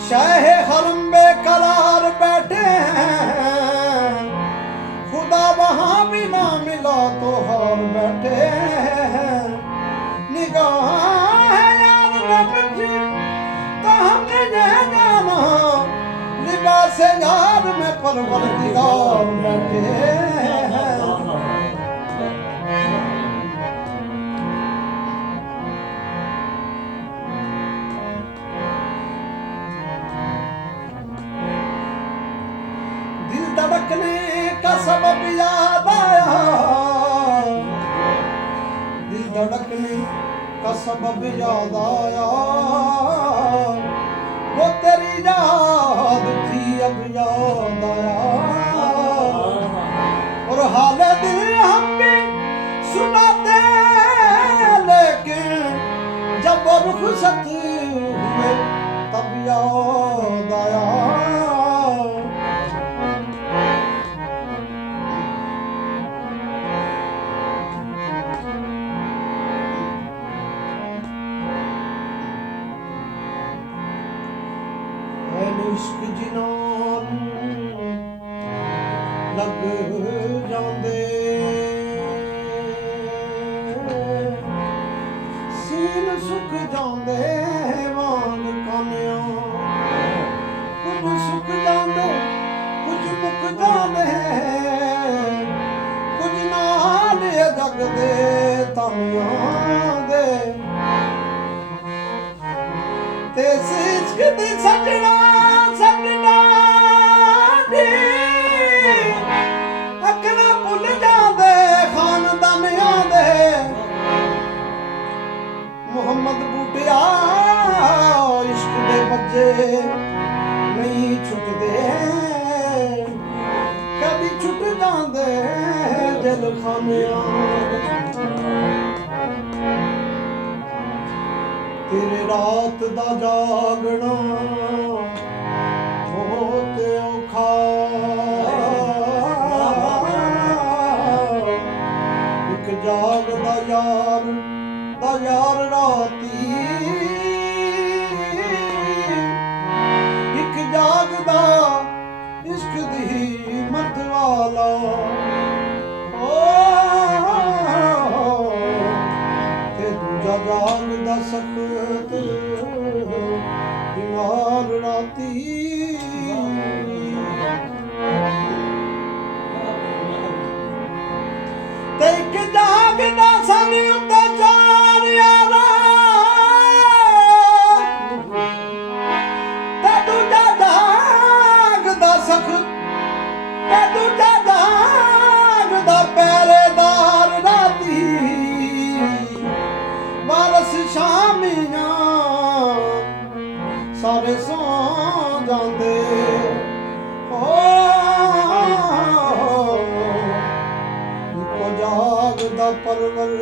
शाह हरम बेकरार बैठे हैं, खुदा वहां भी ना मिला तो हार बैठे हैं। निगाह है यार नब की तो हमने ये जाना, लिबास यार में परवरदिगार बैठे हैं। धड़कने का सबब याद आया, दिल धड़कने का सबब याद आया, वो तेरी याद थी अब याद आया। और हाले दिल हम भी सुनाते लेकिन जब वो रुखसत हुए तब याद आया। इश्क जिनान लग जांदे, सीन सुख जांदे वांग कानिया, कुछ सुख जांदे कुछ मुक जांदे, कुछ नाल जग दे तानिया दे। ते इश्क दी सजना अकना भुल जांदे खानदानियां दे, मुहम्मद बूटिया इश्क दे बच्चे नहीं छुटदे, कभी छुट जांदे दिल खानियां। तेरे रात दा जागना बहुत औखा, एक जागदा यार राती, एक जागदा इश्क दी मत वाला। ते दूजा जागदा सख्त बीमार राती। ते एक जागदा सानी उत्ते चार यारा, ते दूजा जागदा सख्त, ते दूजा जागदा पहरेदार राती। वारस शामियां सारे सौ जांदे, इको जागदा परवर